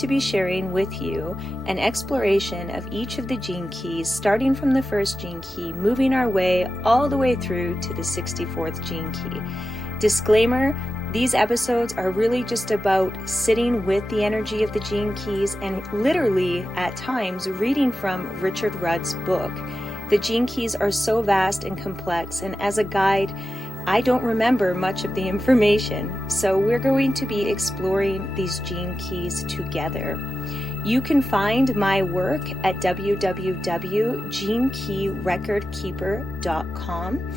to be sharing with you an exploration of each of the gene keys, starting from the first gene key, moving our way all the way through to the 64th gene key. Disclaimer, these episodes are really just about sitting with the energy of the gene keys and literally, at times, reading from Richard Rudd's book. The gene keys are so vast and complex, and as a guide, I don't remember much of the information, so we're going to be exploring these gene keys together. You can find my work at www.genekeyrecordkeeper.com.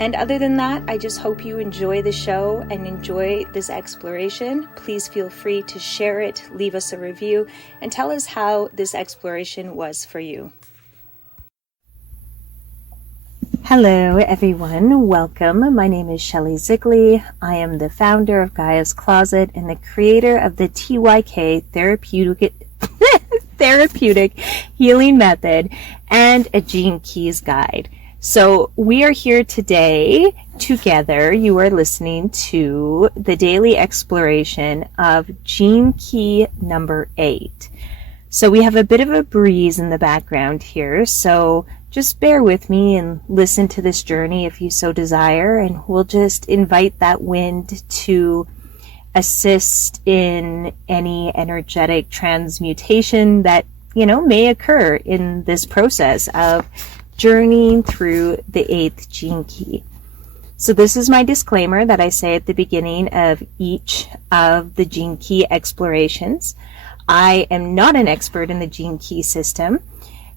And other than that, I just hope you enjoy the show and enjoy this exploration. Please feel free to share it, leave us a review, and tell us how this exploration was for you. Hello everyone, welcome. My name is Shelly Szigli. I am the founder of Gaia's Closet and the creator of the TYK therapeutic healing method and a Gene Keys guide. So we are here today together. You are listening to the daily exploration of Gene Key number 8. So we have a bit of a breeze in the background here, so just bear with me and listen to this journey if you so desire, and we'll just invite that wind to assist in any energetic transmutation that, may occur in this process of journeying through the 8th gene key. So this is my disclaimer that I say at the beginning of each of the gene key explorations. I am not an expert in the gene key system.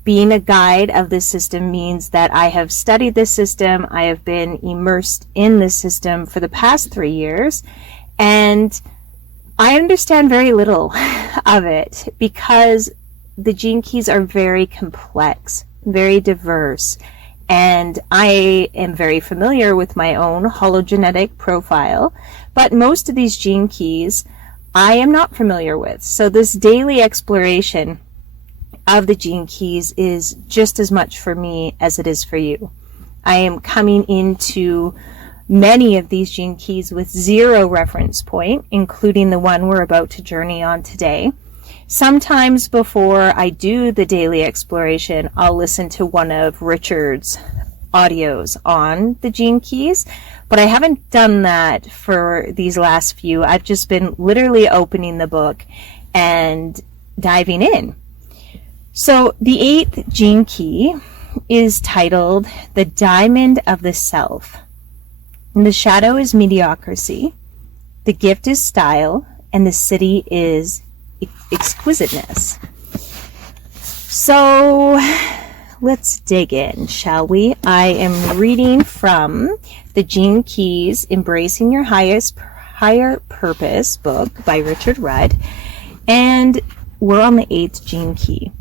Being a guide of this system means that I have studied this system, I have been immersed in this system for the past 3 years, and I understand very little of it because the gene keys are very complex, very diverse, and I am very familiar with my own hologenetic profile, but most of these gene keys I am not familiar with. So this daily exploration of the gene keys is just as much for me as it is for you. I am coming into many of these gene keys with zero reference point, including the one we're about to journey on today. Sometimes before I do the daily exploration, I'll listen to one of Richard's audios on the gene keys, but I haven't done that for these last few. I've just been literally opening the book and diving in. So the 8th gene key is titled The Diamond of the Self. And the shadow is mediocrity, the gift is style, and the city is exquisiteness. So let's dig in, shall we? I am reading from the Gene Keys Embracing Your Higher Purpose book by Richard Rudd, and we're on the 8th gene key.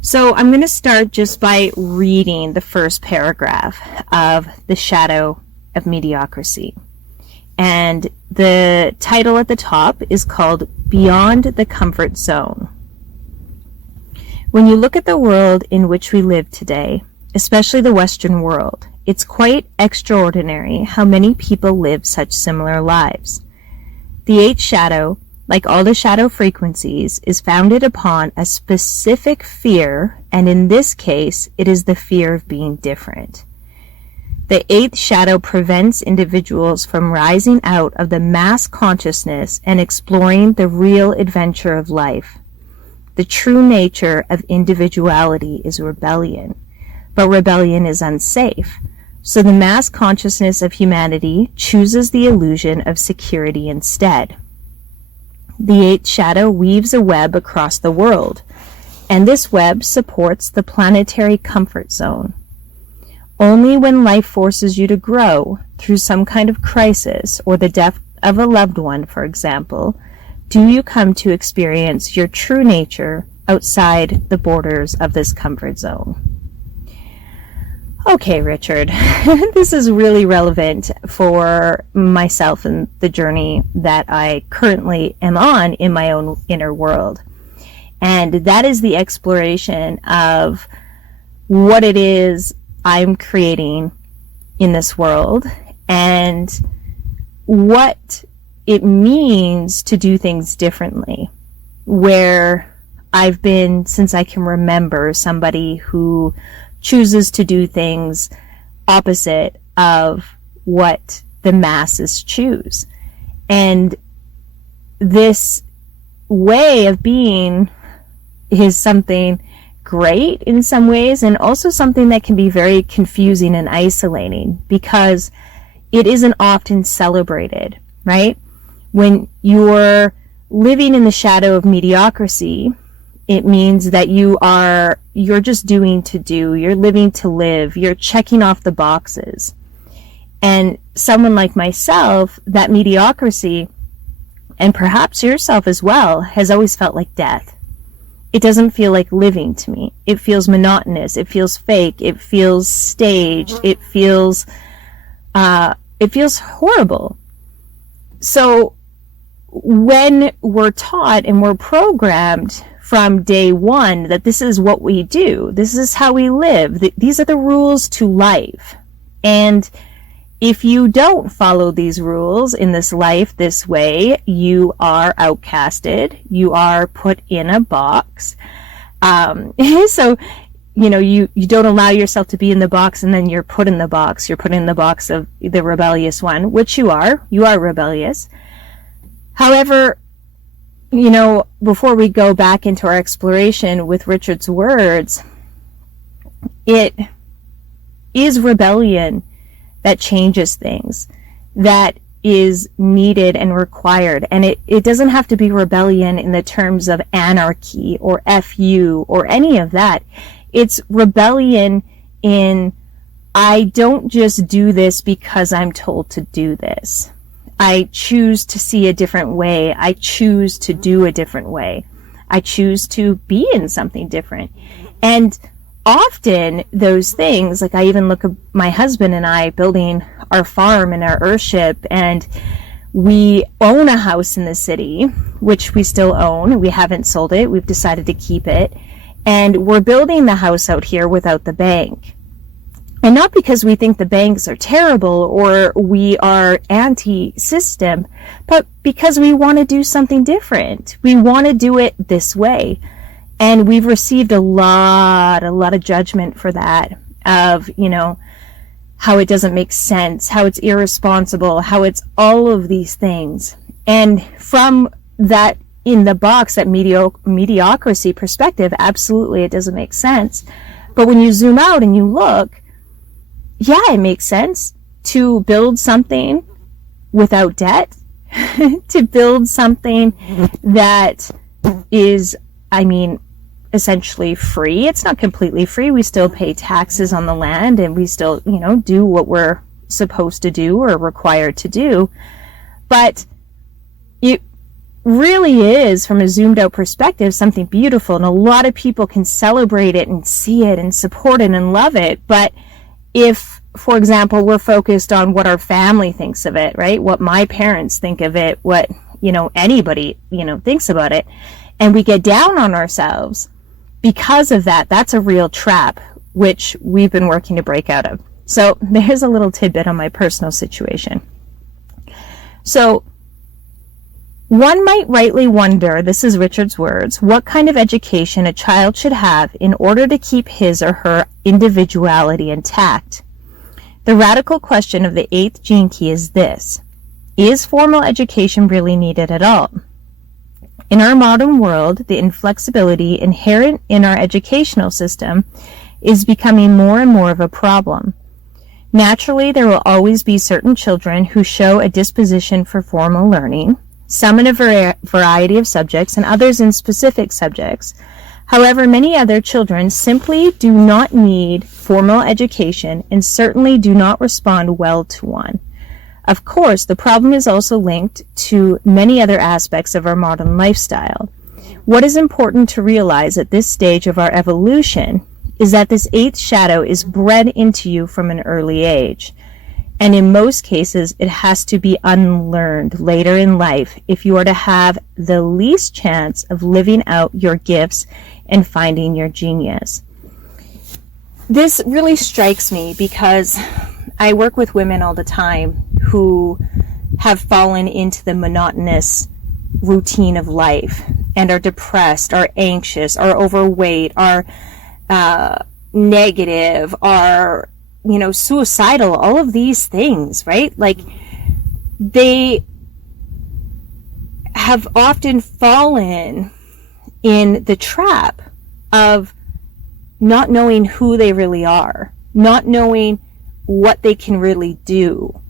So I'm going to start just by reading the first paragraph of The Shadow of Mediocrity. And the title at the top is called Beyond the Comfort Zone. When you look at the world in which we live today, especially the Western world, it's quite extraordinary how many people live such similar lives. The 8th shadow, like all the shadow frequencies, is founded upon a specific fear, and in this case, it is the fear of being different. The 8th shadow prevents individuals from rising out of the mass consciousness and exploring the real adventure of life. The true nature of individuality is rebellion, but rebellion is unsafe. So the mass consciousness of humanity chooses the illusion of security instead. The 8th shadow weaves a web across the world, and this web supports the planetary comfort zone. Only when life forces you to grow through some kind of crisis or the death of a loved one, for example, do you come to experience your true nature outside the borders of this comfort zone. Okay, Richard, this is really relevant for myself and the journey that I currently am on in my own inner world. And that is the exploration of what it is I'm creating in this world and what it means to do things differently. where I've been, since I can remember, somebody who chooses to do things opposite of what the masses choose. And this way of being is something great in some ways, and also something that can be very confusing and isolating, because it isn't often celebrated, right? When you're living in the shadow of mediocrity, it means that you're just doing to do, you're living to live, you're checking off the boxes. And someone like myself, that mediocrity, and perhaps yourself as well, has always felt like death. It doesn't feel like living to me. It feels monotonous. It feels fake. It feels staged. It feels horrible. So when we're taught and we're programmed from day one that this is what we do, this is how we live, these are the rules to life. And if you don't follow these rules in this life this way, you are outcasted. You are put in a box. So, you don't allow yourself to be in the box, and then you're put in the box. You're put in the box of the rebellious one, which you are. You are rebellious. However, before we go back into our exploration with Richard's words, it is rebellion that changes things, that is needed and required. And it doesn't have to be rebellion in the terms of anarchy or FU or any of that. It's rebellion in, I don't just do this because I'm told to do this. I choose to see a different way. I choose to do a different way. I choose to be in something different. And often those things, like I even look at my husband and I building our farm and our earthship, and we own a house in the city, which we still own. We haven't sold it. We've decided to keep it. And we're building the house out here without the bank. And not because we think the banks are terrible or we are anti-system, but because we want to do something different. We want to do it this way. And we've received a lot of judgment for that, of, how it doesn't make sense, how it's irresponsible, how it's all of these things. And from that, in the box, that mediocrity perspective, absolutely, it doesn't make sense. But when you zoom out and you look, yeah, it makes sense to build something without debt, to build something that is, essentially free. It's not completely free. We still pay taxes on the land, and we still, do what we're supposed to do or required to do. But it really is, from a zoomed out perspective, something beautiful, and a lot of people can celebrate it and see it and support it and love it. But if, for example, we're focused on what our family thinks of it, right? What my parents think of it, what, anybody, thinks about it, and we get down on ourselves because of that, that's a real trap, which we've been working to break out of. So there's a little tidbit on my personal situation. So one might rightly wonder, this is Richard's words, what kind of education a child should have in order to keep his or her individuality intact. The radical question of the 8th gene key is this: is formal education really needed at all? In our modern world, the inflexibility inherent in our educational system is becoming more and more of a problem. Naturally, there will always be certain children who show a disposition for formal learning, some in a variety of subjects and others in specific subjects. However, many other children simply do not need formal education and certainly do not respond well to one. Of course, the problem is also linked to many other aspects of our modern lifestyle. What is important to realize at this stage of our evolution is that this 8th shadow is bred into you from an early age. And in most cases, it has to be unlearned later in life if you are to have the least chance of living out your gifts and finding your genius. This really strikes me because I work with women all the time who have fallen into the monotonous routine of life. and are depressed, are anxious, are overweight, are negative, are, suicidal, all of these things, right? Like, they have often fallen in the trap of not knowing who they really are, not knowing what they can really do,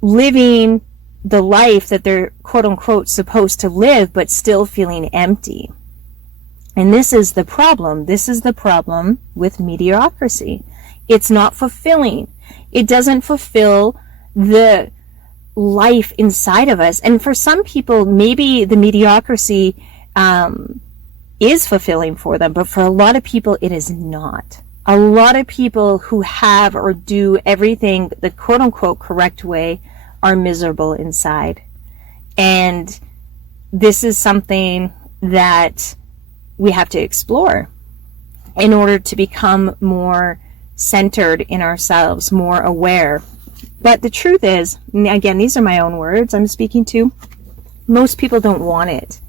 living the life that they're quote unquote supposed to live, but still feeling empty. And this is the problem. This is the problem with mediocrity. It's not fulfilling. It doesn't fulfill the life inside of us. And for some people, maybe the mediocrity is fulfilling for them, but for a lot of people, it is not. A lot of people who have or do everything the quote unquote correct way are miserable inside. And this is something that we have to explore in order to become more centered in ourselves, more aware. But the truth is, again, these are my own words I'm speaking to, most people don't want it.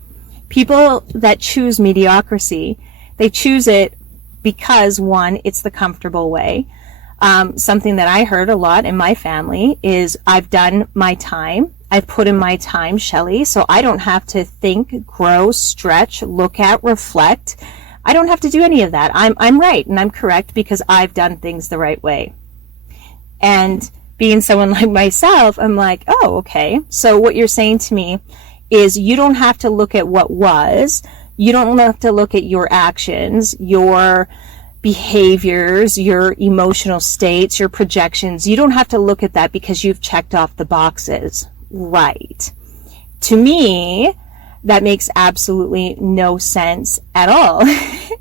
People that choose mediocrity, they choose it because, one, it's the comfortable way. Something that I heard a lot in my family is, I've done my time. I've put in my time, Shelly, so I don't have to think, grow, stretch, look at, reflect. I don't have to do any of that. I'm right and I'm correct because I've done things the right way. And being someone like myself, I'm like, oh, okay. So what you're saying to me is, you don't have to look at what was. You don't have to look at your actions, your behaviors, your emotional states, your projections. You don't have to look at that because you've checked off the boxes. Right. To me, that makes absolutely no sense at all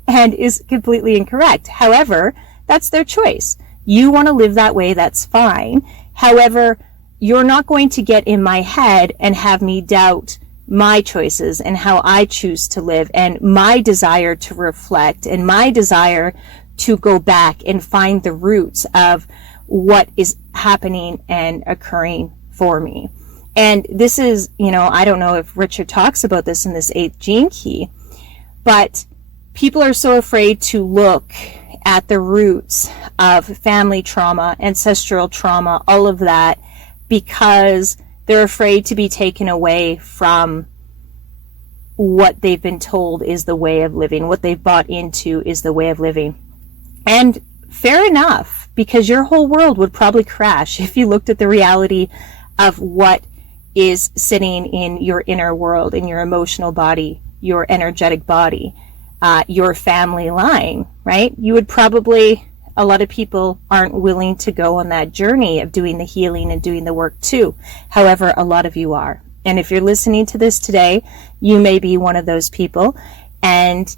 and is completely incorrect. However, that's their choice. You want to live that way, that's fine. However, you're not going to get in my head and have me doubt my choices and how I choose to live and my desire to reflect and my desire to go back and find the roots of what is happening and occurring for me. And this is, I don't know if Richard talks about this in this 8th gene key, but people are so afraid to look at the roots of family trauma, ancestral trauma, all of that, because they're afraid to be taken away from what they've been told is the way of living, what they've bought into is the way of living. And fair enough, because your whole world would probably crash if you looked at the reality of what is sitting in your inner world, in your emotional body, your energetic body, your family line, right? You would probably, a lot of people aren't willing to go on that journey of doing the healing and doing the work too. However, a lot of you are. And if you're listening to this today, you may be one of those people, and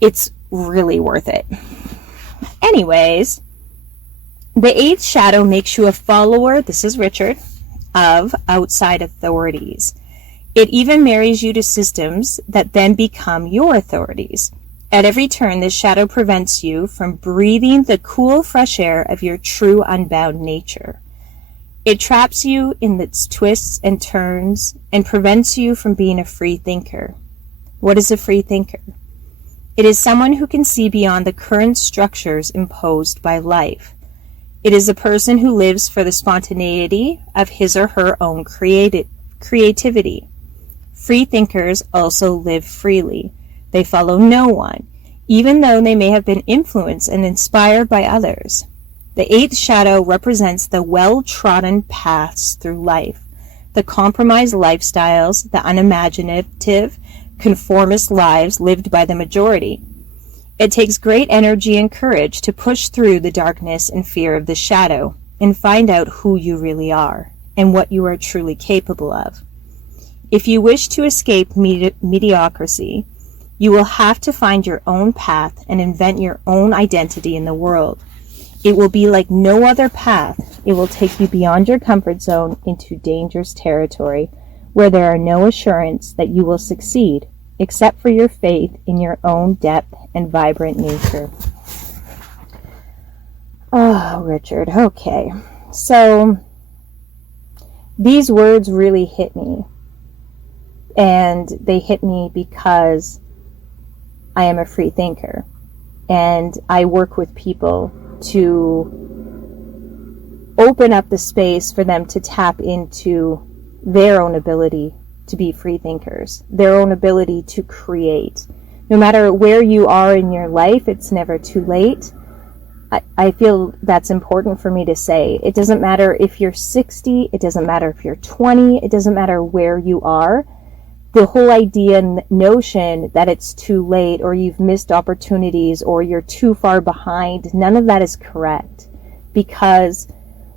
it's really worth it. Anyways, the 8th shadow makes you a follower, this is Richard, of outside authorities. It even marries you to systems that then become your authorities. At every turn, this shadow prevents you from breathing the cool, fresh air of your true, unbound nature. It traps you in its twists and turns and prevents you from being a free thinker. What is a free thinker? It is someone who can see beyond the current structures imposed by life. It is a person who lives for the spontaneity of his or her own creativity. Free thinkers also live freely. They follow no one, even though they may have been influenced and inspired by others. The 8th shadow represents the well-trodden paths through life, the compromised lifestyles, the unimaginative, conformist lives lived by the majority. It takes great energy and courage to push through the darkness and fear of the shadow and find out who you really are and what you are truly capable of. If you wish to escape mediocrity, you will have to find your own path and invent your own identity in the world. It will be like no other path. It will take you beyond your comfort zone into dangerous territory where there are no assurance that you will succeed except for your faith in your own depth and vibrant nature. Oh, Richard, okay. So, these words really hit me. And they hit me because I am a free thinker. And I work with people to open up the space for them to tap into their own ability to be free thinkers, their own ability to create. No matter where you are in your life, it's never too late. I feel that's important for me to say. It doesn't matter if you're 60, it doesn't matter if you're 20, it doesn't matter where you are. The whole idea and notion that it's too late or you've missed opportunities or you're too far behind, none of that is correct. Because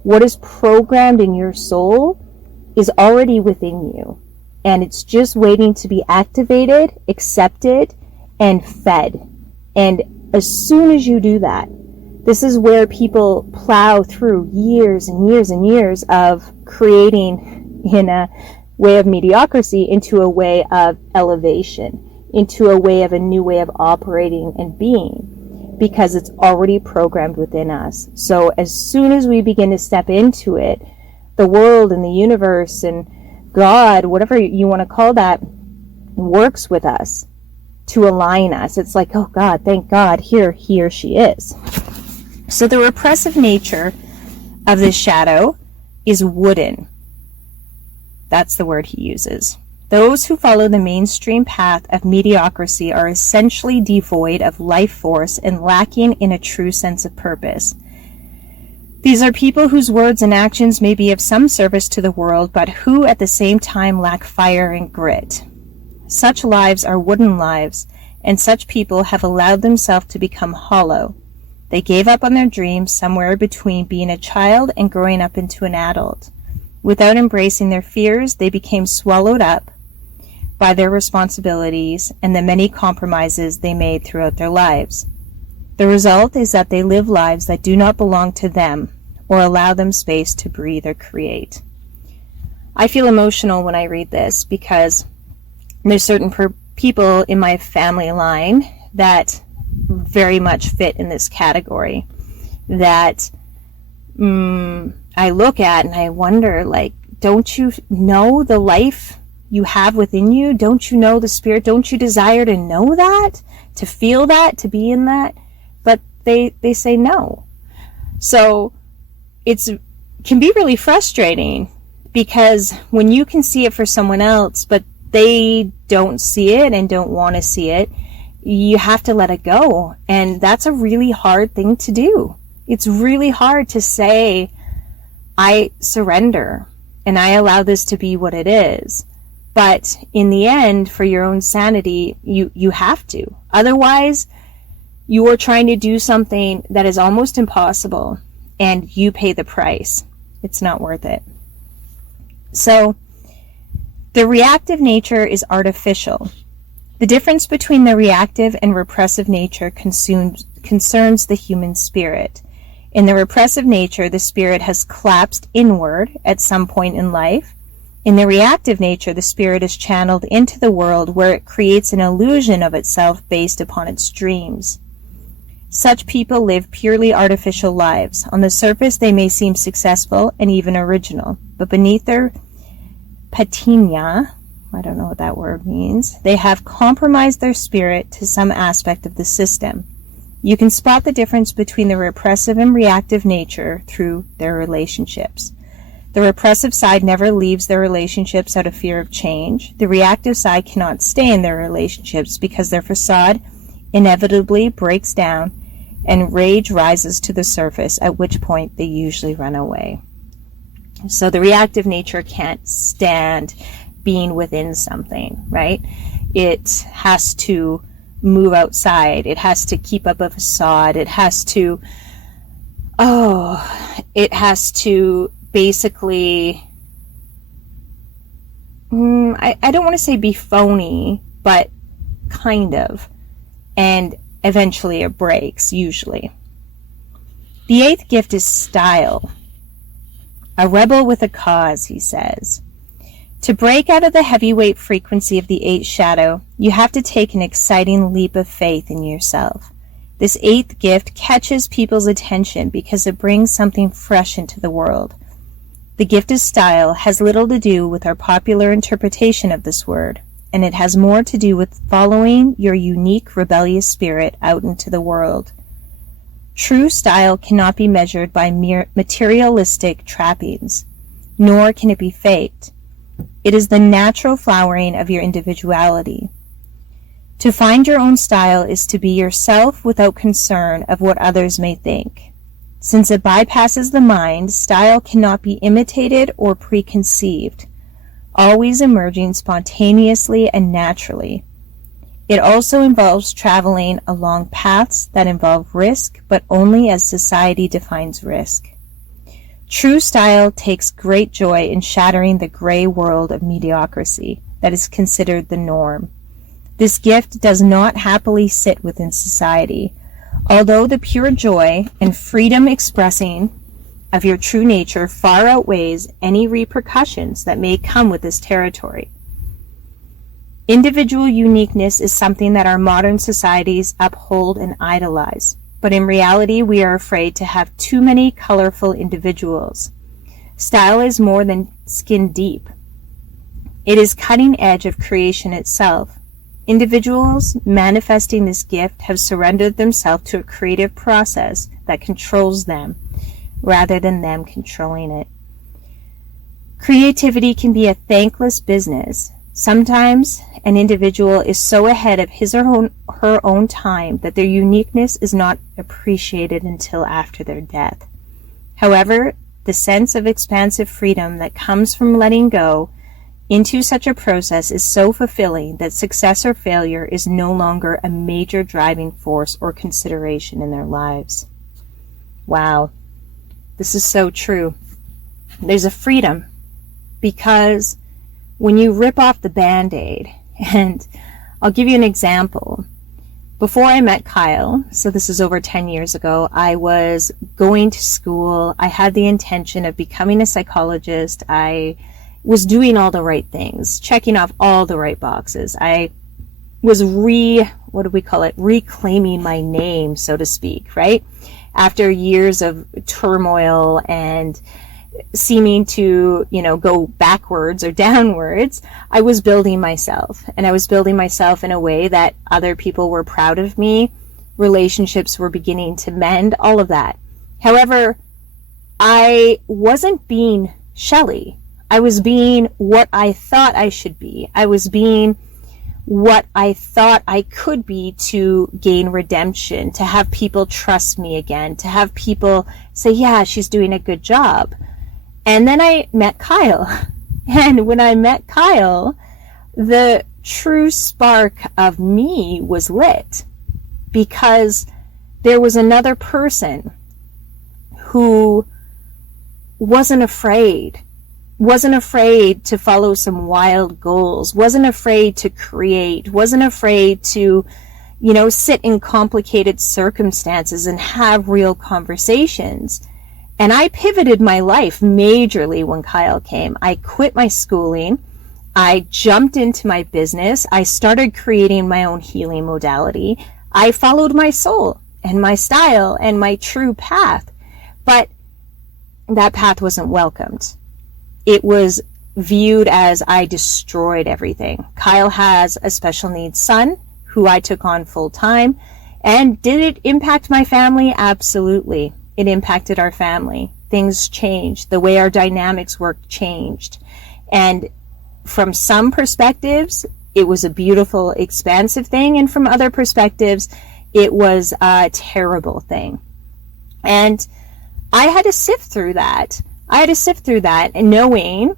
what is programmed in your soul is already within you. And it's just waiting to be activated, accepted, and fed. And as soon as you do that, this is where people plow through years and years and years of creating in a way of mediocrity into a way of elevation, into a way of a new way of operating and being, because it's already programmed within us. So as soon as we begin to step into it, the world and the universe and God, whatever you want to call that, works with us to align us. It's like, oh God, thank God, here he or she is. So the repressive nature of this shadow is wooden. That's the word he uses. Those who follow the mainstream path of mediocrity are essentially devoid of life force and lacking in a true sense of purpose. These are people whose words and actions may be of some service to the world, but who at the same time lack fire and grit. Such lives are wooden lives, and such people have allowed themselves to become hollow. They gave up on their dreams somewhere between being a child and growing up into an adult. Without embracing their fears, they became swallowed up by their responsibilities and the many compromises they made throughout their lives. The result is that they live lives that do not belong to them or allow them space to breathe or create. I feel emotional when I read this because there's certain people in my family line that very much fit in this category that I look at and I wonder, like, don't you know the life you have within you? Don't you know the spirit? Don't you desire to know that, to feel that, to be in that? But they say no. So can be really frustrating, because when you can see it for someone else, but they don't see it and don't want to see it, you have to let it go. And that's a really hard thing to do. It's really hard to say, I surrender and I allow this to be what it is. But in the end, for your own sanity, you have to. Otherwise, you are trying to do something that is almost impossible, and you pay the price. It's not worth it. So, the reactive nature is artificial. The difference between the reactive and repressive nature concerns the human spirit. In the repressive nature, the spirit has collapsed inward at some point in life. In the reactive nature, the spirit is channeled into the world, where it creates an illusion of itself based upon its dreams. Such people live purely artificial lives. On the surface, they may seem successful and even original, but beneath their patina, I don't know what that word means, they have compromised their spirit to some aspect of the system. You can spot the difference between the repressive and reactive nature through their relationships. The repressive side never leaves their relationships out of fear of change. The reactive side cannot stay in their relationships because their facade inevitably breaks down and rage rises to the surface, at which point they usually run away. So the reactive nature can't stand being within something, right? It has to move outside. It has to keep up a facade. It has to basically, I don't want to say be phony, but kind of. And eventually it breaks, usually. The eighth gift is style. A rebel with a cause, he says. To break out of the heavyweight frequency of the eighth shadow, you have to take an exciting leap of faith in yourself. This eighth gift catches people's attention because it brings something fresh into the world. The gift of style has little to do with our popular interpretation of this word. and it has more to do with following your unique rebellious spirit out into the world. True style cannot be measured by mere materialistic trappings, nor can it be faked. It is the natural flowering of your individuality. To find your own style is to be yourself without concern of what others may think. Since it bypasses the mind, style cannot be imitated or preconceived, always emerging spontaneously and naturally. It also involves traveling along paths that involve risk, but only as society defines risk. True style takes great joy in shattering the gray world of mediocrity that is considered the norm. This gift does not happily sit within society, although the pure joy and freedom expressing of your true nature far outweighs any repercussions that may come with this territory. Individual uniqueness is something that our modern societies uphold and idolize, but in reality we are afraid to have too many colorful individuals. Style is more than skin deep. It is cutting edge of creation itself. Individuals manifesting this gift have surrendered themselves to a creative process that controls them, rather than them controlling it. Creativity can be a thankless business. Sometimes an individual is so ahead of his or her own time that their uniqueness is not appreciated until after their death. However, the sense of expansive freedom that comes from letting go into such a process is so fulfilling that success or failure is no longer a major driving force or consideration in their lives. Wow, this is so true. There's a freedom, because when you rip off the Band-Aid, and I'll give you an example. Before I met Kyle, so this is over 10 years ago, I was going to school. I had the intention of becoming a psychologist. I was doing all the right things, checking off all the right boxes. I was reclaiming my name, so to speak, right? After years of turmoil and seeming to, go backwards or downwards, I was building myself, and I was building myself in a way that other people were proud of me. Relationships were beginning to mend, all of that. However, I wasn't being Shelly. I was being what I thought I should be. I was being what I thought I could be to gain redemption, to have people trust me again, to have people say, yeah, she's doing a good job. And then I met Kyle. And when I met Kyle, the true spark of me was lit, because there was another person who wasn't afraid to follow some wild goals, wasn't afraid to create, wasn't afraid to, sit in complicated circumstances and have real conversations. And I pivoted my life majorly when Kyle came. I quit my schooling. I jumped into my business. I started creating my own healing modality. I followed my soul and my style and my true path. But that path wasn't welcomed. It was viewed as I destroyed everything. Kyle has a special needs son who I took on full time. And did it impact my family? Absolutely. It impacted our family. Things changed. The way our dynamics worked changed. And from some perspectives, it was a beautiful, expansive thing. And from other perspectives, it was a terrible thing. And I had to sift through that. And knowing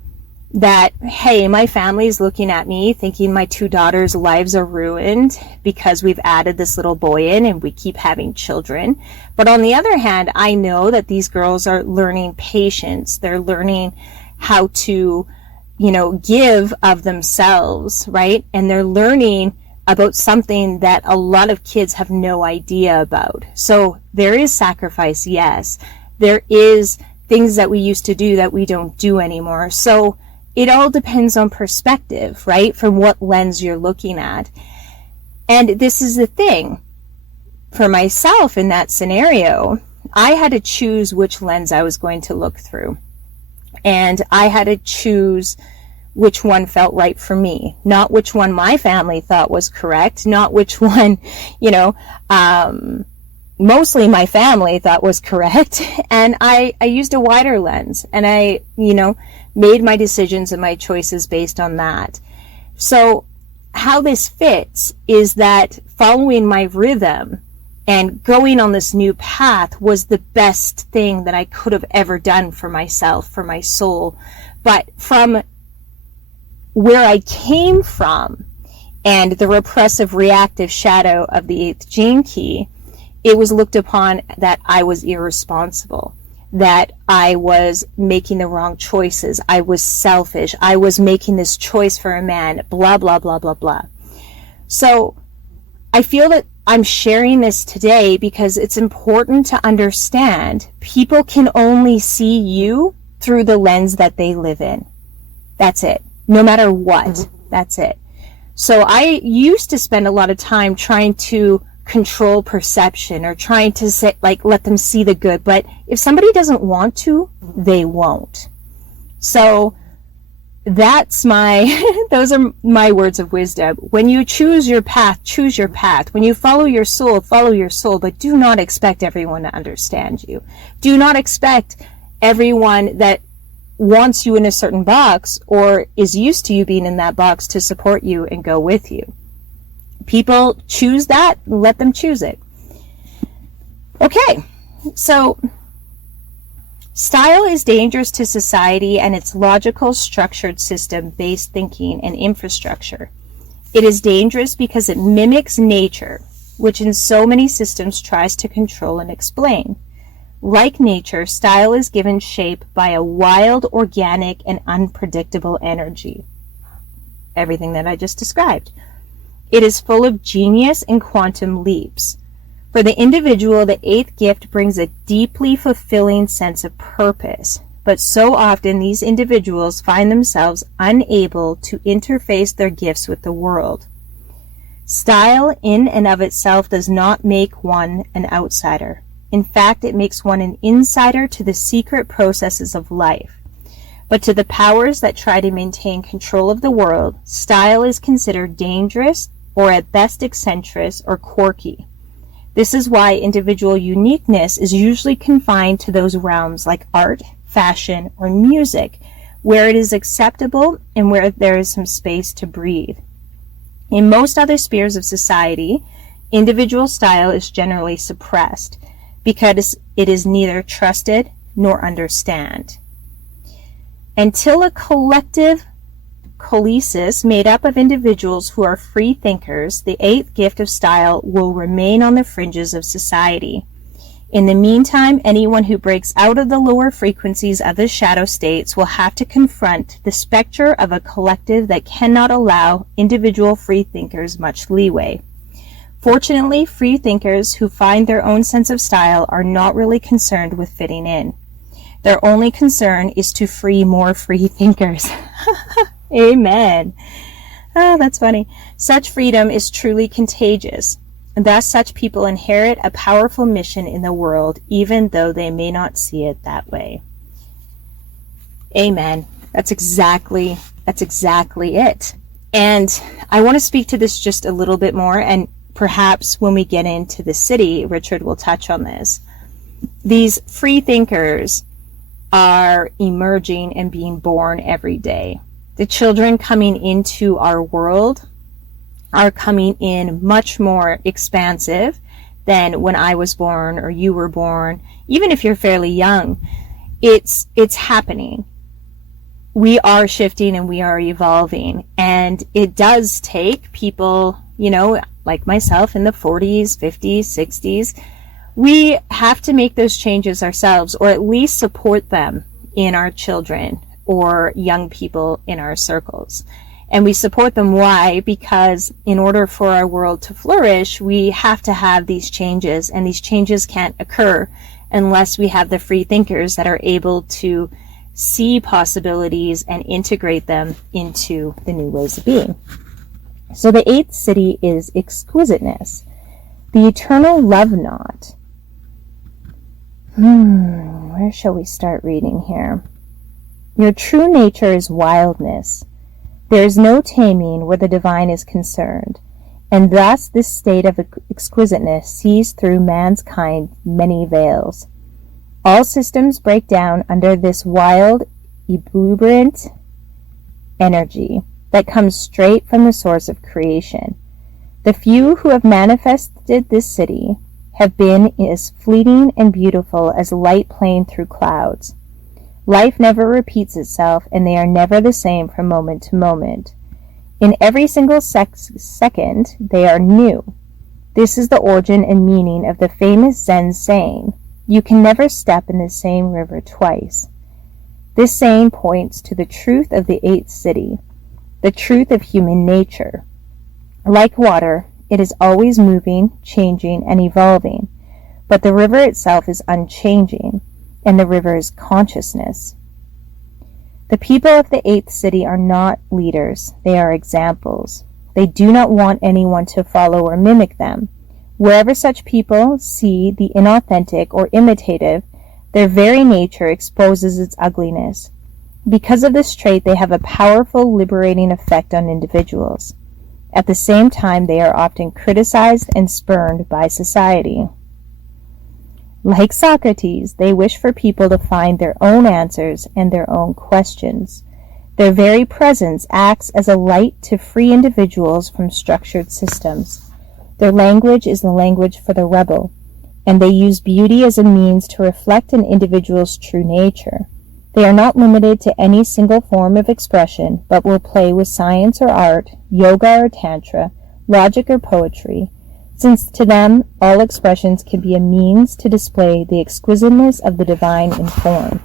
that, hey, my family's looking at me thinking my two daughters' lives are ruined because we've added this little boy in and we keep having children. But on the other hand, I know that these girls are learning patience. They're learning how to, give of themselves, right? And they're learning about something that a lot of kids have no idea about. So there is sacrifice, yes. There is things that we used to do that we don't do anymore. So it all depends on perspective, right? From what lens you're looking at. And this is the thing. For myself in that scenario, I had to choose which lens I was going to look through. And I had to choose which one felt right for me, not which one my family thought was correct, not which one, mostly my family thought was correct. And I used a wider lens, and I, made my decisions and my choices based on that. So how this fits is that following my rhythm and going on this new path was the best thing that I could have ever done for myself, for my soul. But from where I came from and the repressive reactive shadow of the 8th gene key, it was looked upon that I was irresponsible, that I was making the wrong choices, I was selfish, I was making this choice for a man, blah, blah, blah, blah, blah. So I feel that I'm sharing this today because it's important to understand people can only see you through the lens that they live in. That's it. No matter what, that's it. So I used to spend a lot of time trying to control perception or trying to say, let them see the good. But if somebody doesn't want to, they won't. So that's those are my words of wisdom. When you choose your path, choose your path. When you follow your soul, but do not expect everyone to understand you. Do not expect everyone that wants you in a certain box or is used to you being in that box to support you and go with you. People choose that, let them choose it. Okay, so style is dangerous to society and its logical, structured system-based thinking and infrastructure. It is dangerous because it mimics nature, which in so many systems tries to control and explain. Like nature, style is given shape by a wild, organic, and unpredictable energy. Everything that I just described. It is full of genius and quantum leaps. For the individual, the 8th gift brings a deeply fulfilling sense of purpose, but so often these individuals find themselves unable to interface their gifts with the world. Style in and of itself does not make one an outsider. In fact, it makes one an insider to the secret processes of life. But to the powers that try to maintain control of the world, style is considered dangerous or at best eccentric or quirky. This is why individual uniqueness is usually confined to those realms like art, fashion, or music, where it is acceptable and where there is some space to breathe. In most other spheres of society, individual style is generally suppressed because it is neither trusted nor understood. Until a collective coalesces made up of individuals who are free thinkers, the 8th gift of style will remain on the fringes of society. In the meantime, anyone who breaks out of the lower frequencies of the shadow states will have to confront the specter of a collective that cannot allow individual free thinkers much leeway. Fortunately, free thinkers who find their own sense of style are not really concerned with fitting in. Their only concern is to free more free thinkers. Amen. Oh, that's funny. Such freedom is truly contagious. Thus, such people inherit a powerful mission in the world, even though they may not see it that way. Amen. That's exactly it. And I want to speak to this just a little bit more, and perhaps when we get into the Siddhi, Richard will touch on this. These free thinkers are emerging and being born every day. The children coming into our world are coming in much more expansive than when I was born or you were born. Even if you're fairly young, it's happening. We are shifting and we are evolving, and it does take people, like myself in the 40s, 50s, 60s. We have to make those changes ourselves, or at least support them in our children or young people in our circles. And we support them. Why? Because in order for our world to flourish, we have to have these changes, and these changes can't occur unless we have the free thinkers that are able to see possibilities and integrate them into the new ways of being. So the 8th Siddhi is exquisiteness, the eternal love knot. Where shall we start reading here? Your true nature is wildness. There is no taming where the divine is concerned, and thus this state of exquisiteness sees through mankind many veils. All systems break down under this wild, exuberant energy that comes straight from the source of creation. The few who have manifested this city have been as fleeting and beautiful as light playing through clouds. Life never repeats itself, and they are never the same from moment to moment. In every single second, they are new. This is the origin and meaning of the famous Zen saying, "You can never step in the same river twice." This saying points to the truth of the eighth city, the truth of human nature. Like water, it is always moving, changing, and evolving, but the river itself is unchanging, and the river is consciousness. The people of the eighth city are not leaders, they are examples. They do not want anyone to follow or mimic them. Wherever such people see the inauthentic or imitative, their very nature exposes its ugliness. Because of this trait, they have a powerful, liberating effect on individuals. At the same time, they are often criticized and spurned by society. Like Socrates, they wish for people to find their own answers and their own questions. Their very presence acts as a light to free individuals from structured systems. Their language is the language for the rebel, and they use beauty as a means to reflect an individual's true nature. They are not limited to any single form of expression, but will play with science or art, yoga or tantra, logic or poetry, since to them all expressions can be a means to display the exquisiteness of the divine in form.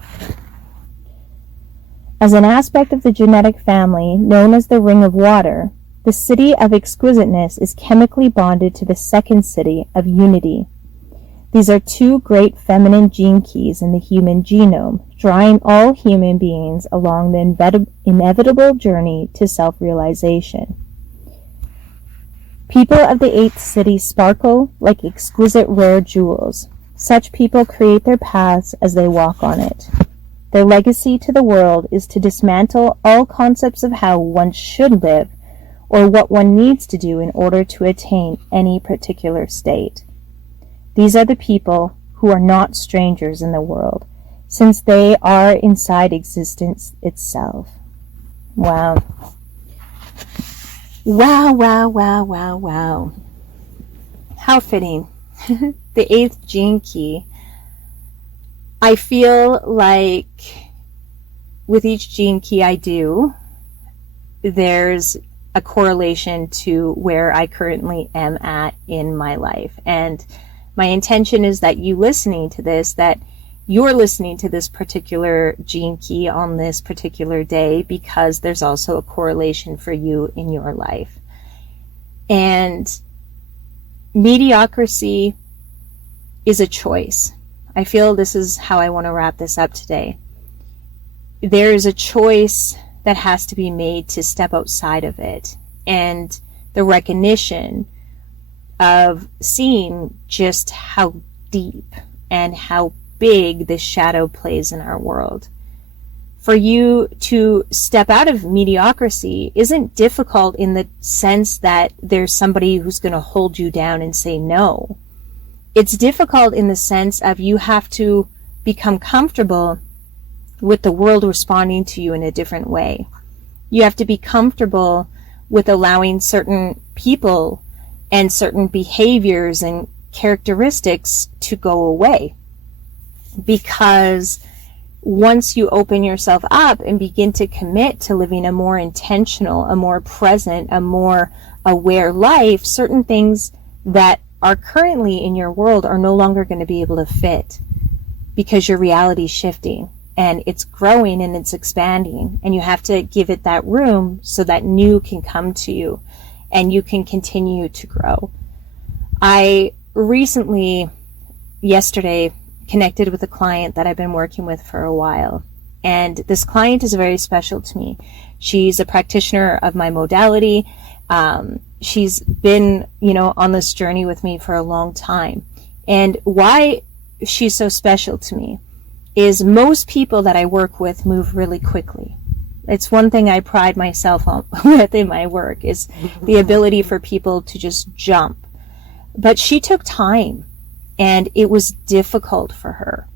As an aspect of the genetic family known as the ring of water, the city of exquisiteness is chemically bonded to the second city of unity. These are two great feminine gene keys in the human genome, drawing all human beings along the inevitable journey to self-realization. People of the eighth city sparkle like exquisite rare jewels. Such people create their paths as they walk on it. Their legacy to the world is to dismantle all concepts of how one should live or what one needs to do in order to attain any particular state. These are the people who are not strangers in the world, since they are inside existence itself. Wow. Wow, wow, wow, wow, wow. How fitting. The eighth gene key. I feel like with each gene key I do, there's a correlation to where I currently am at in my life. And my intention is that you listening to this, that you're listening to this particular gene key on this particular day, because there's also a correlation for you in your life. And mediocrity is a choice. I feel this is how I want to wrap this up today. There is a choice that has to be made to step outside of it, and the recognition of seeing just how deep and how big this shadow plays in our world. For you to step out of mediocrity isn't difficult in the sense that there's somebody who's going to hold you down and say no. It's difficult in the sense of you have to become comfortable with the world responding to you in a different way. You have to be comfortable with allowing certain people and certain behaviors and characteristics to go away. Because once you open yourself up and begin to commit to living a more intentional, a more present, a more aware life, certain things that are currently in your world are no longer going to be able to fit, because your reality is shifting and it's growing and it's expanding, and you have to give it that room so that new can come to you and you can continue to grow. I recently, yesterday, connected with a client that I've been working with for a while. And this client is very special to me. She's a practitioner of my modality. She's been, on this journey with me for a long time. And why she's so special to me is most people that I work with move really quickly. It's one thing I pride myself on with in my work, is the ability for people to just jump. But she took time, and it was difficult for her.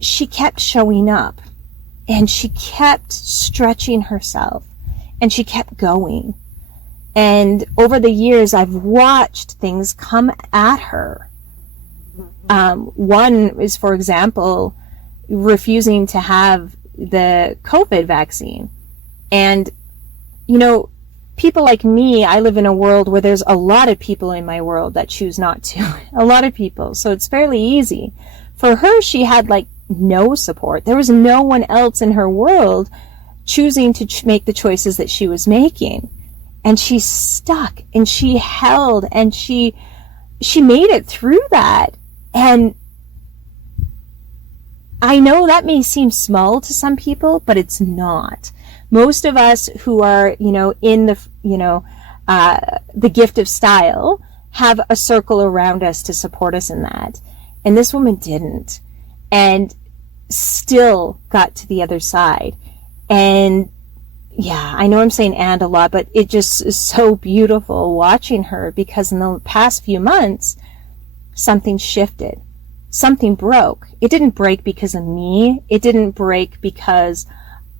She kept showing up, and she kept stretching herself, and she kept going. And over the years, I've watched things come at her. One is, for example, refusing to have the COVID vaccine. And, you know, people like me, I live in a world where there's a lot of people in my world that choose not to. A lot of people. So it's fairly easy. For her, she had like no support. There was no one else in her world choosing to make the choices that she was making. And she stuck, and she held, and she made it through that. And I know that may seem small to some people, but it's not. Most of us who are, you know, in the, you know, the gift of style have a circle around us to support us in that. And this woman didn't, and still got to the other side. And yeah, I know I'm saying "and" a lot, but it just is so beautiful watching her, because in the past few months, something shifted. Something broke. It didn't break because of me. It didn't break because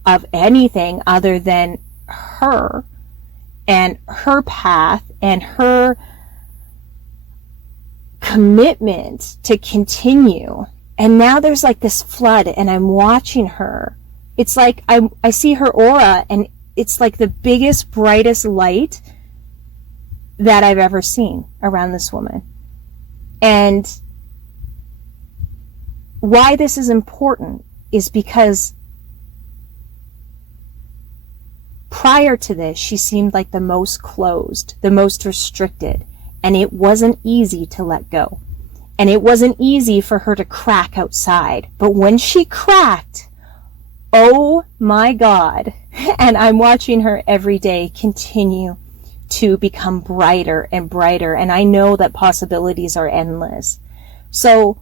of anything other than her and her path and her commitment to continue. And now there's like this flood, and I'm watching her. It's like I see her aura, and it's like the biggest, brightest light that I've ever seen around this woman. And why this is important is because prior to this, she seemed like the most closed, the most restricted, and it wasn't easy to let go. And it wasn't easy for her to crack outside. But when she cracked, oh my God, and I'm watching her every day continue to become brighter and brighter, and I know that possibilities are endless. So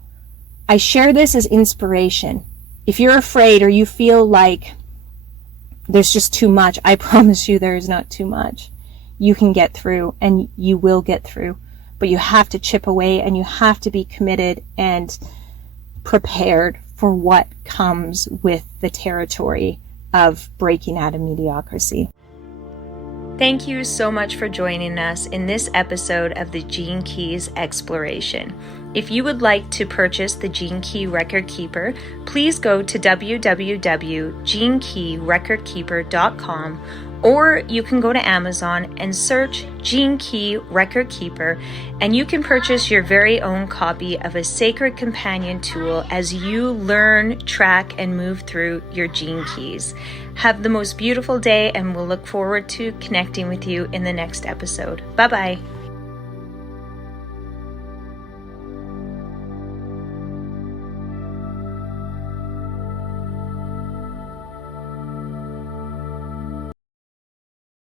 I share this as inspiration. If you're afraid or you feel like there's just too much, I promise you there is not too much. You can get through, and you will get through. But you have to chip away, and you have to be committed and prepared for what comes with the territory of breaking out of mediocrity. Thank you so much for joining us in this episode of the Gene Keys Exploration. If you would like to purchase the Gene Key Record Keeper, please go to www.genekeyrecordkeeper.com, or you can go to Amazon and search Gene Key Record Keeper, and you can purchase your very own copy of a sacred companion tool as you learn, track, and move through your gene keys. Have the most beautiful day, and we'll look forward to connecting with you in the next episode. Bye-bye.